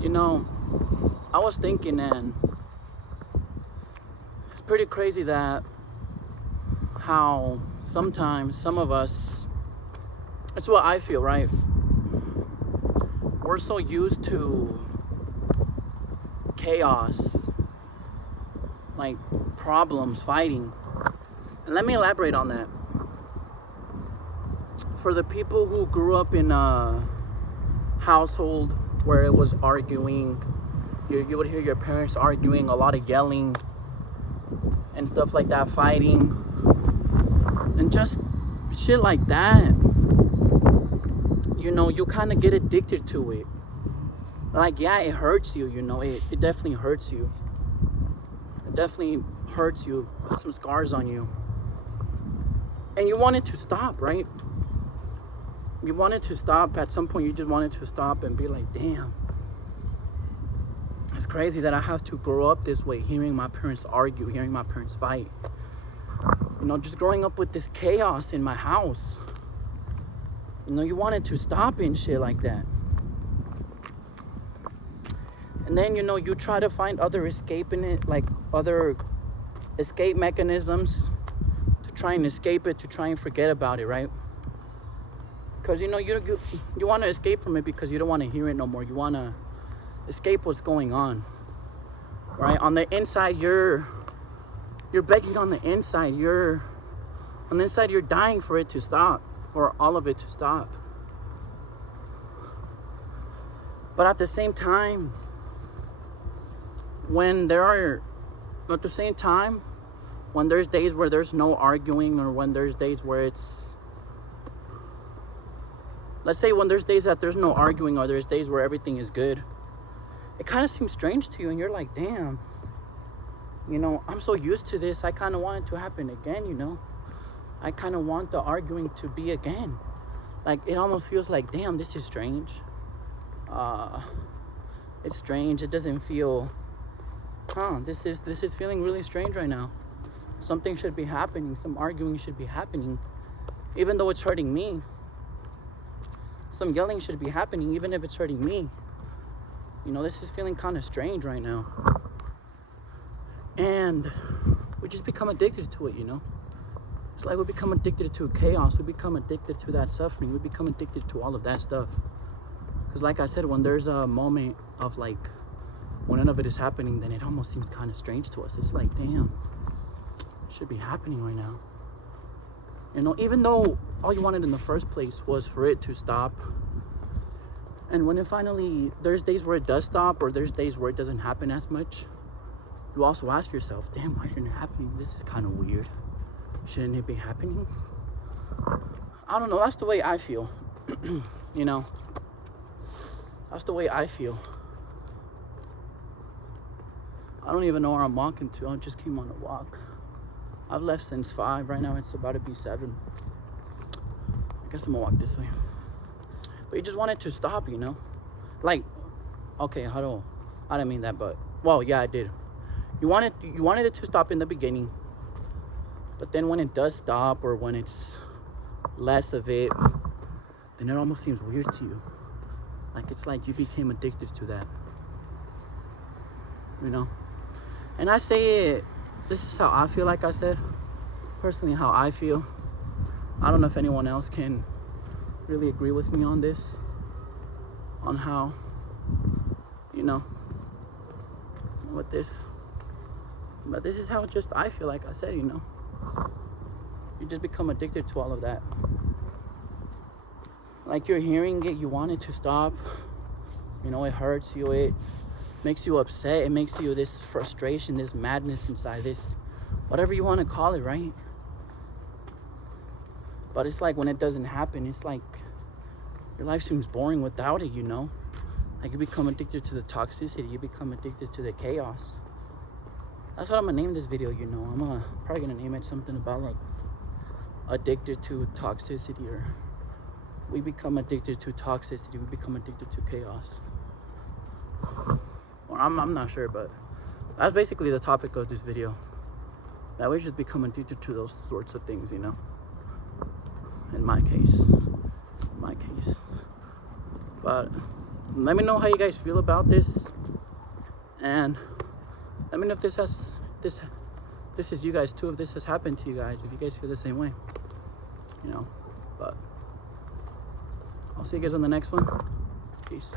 You know, I was thinking, and it's pretty crazy that how sometimes some of us, that's what I feel, right? We're so used to chaos, like problems, fighting. And let me elaborate on that. For the people who grew up in a household where it was arguing, you would hear your parents arguing, a lot of yelling and stuff like that, fighting, and just shit like that. You know, you kind of get addicted to it. Like, yeah, it hurts you, you know, it definitely hurts you. It definitely hurts you, put some scars on you. And you want it to stop, right? You want it to stop. At some point, you just want it to stop and be like, damn. It's crazy that I have to grow up this way, hearing my parents argue, hearing my parents fight. You know, just growing up with this chaos in my house. You know, you want it to stop and shit like that. And then, you know, you try to find other escape in it, like other escape mechanisms to try and escape it, to try and forget about it, right? Because, you know, you want to escape from it because you don't want to hear it no more. You want to escape what's going on, right? On the inside, you're begging on the inside. On the inside, you're dying for it to stop, for all of it to stop. But at the same time, when there's days where there's no arguing, or when there's days where it's, let's say when there's days that there's no arguing, or there's days where everything is good, it kind of seems strange to you, and you're like, damn, you know, I'm so used to this. I kind of want it to happen again, you know. I kind of want the arguing to be again. Like, it almost feels like, damn, this is strange. It's strange. It doesn't feel, this is feeling really strange right now. Something should be happening. Some arguing should be happening, even though it's hurting me. Some yelling should be happening, even if it's hurting me. You know, this is feeling kind of strange right now. And we just become addicted to it, you know. It's like we become addicted to chaos. We become addicted to that suffering. We become addicted to all of that stuff. Because like I said, when there's a moment of like, when none of it is happening, then it almost seems kind of strange to us. It's like, damn, it should be happening right now. You know, even though all you wanted in the first place was for it to stop. And when it finally, there's days where it does stop, or there's days where it doesn't happen as much, you also ask yourself, damn, why isn't it happening? This is kind of weird. Shouldn't it be happening? I don't know. That's the way I feel. You know, that's the way I feel. I don't even know where I'm walking to. I just came on a walk. I've left since 5. Right now it's about to be 7. I guess I'm gonna walk this way. But you just want it to stop, you know? Like, okay, I didn't mean that, but, well, yeah, I did. You wanted it to stop in the beginning. But then when it does stop, or when it's less of it, then it almost seems weird to you. Like, it's like you became addicted to that. You know? And I say it, this is how I feel, like I said. Personally, how I feel. I don't know if anyone else can really agree with me on this. On how, you know, with this. But this is how just I feel, like I said, you know. You just become addicted to all of that. Like, you're hearing it, you want it to stop. You know, it hurts you, it makes you upset, it makes you this frustration, this madness inside, this, whatever you want to call it, right? But it's like when it doesn't happen, it's like your life seems boring without it, you know? Like, you become addicted to the toxicity, you become addicted to the chaos. That's what I'm gonna name this video, you know. I'm probably gonna name it something about like addicted to toxicity, or we become addicted to toxicity, we become addicted to chaos. Or I'm not sure, but that's basically the topic of this video. That we just become addicted to those sorts of things, you know. In my case. But let me know how you guys feel about this, and let me know if this is you guys too, if this has happened to you guys, if you guys feel the same way, you know. But I'll see you guys on the next one. Peace.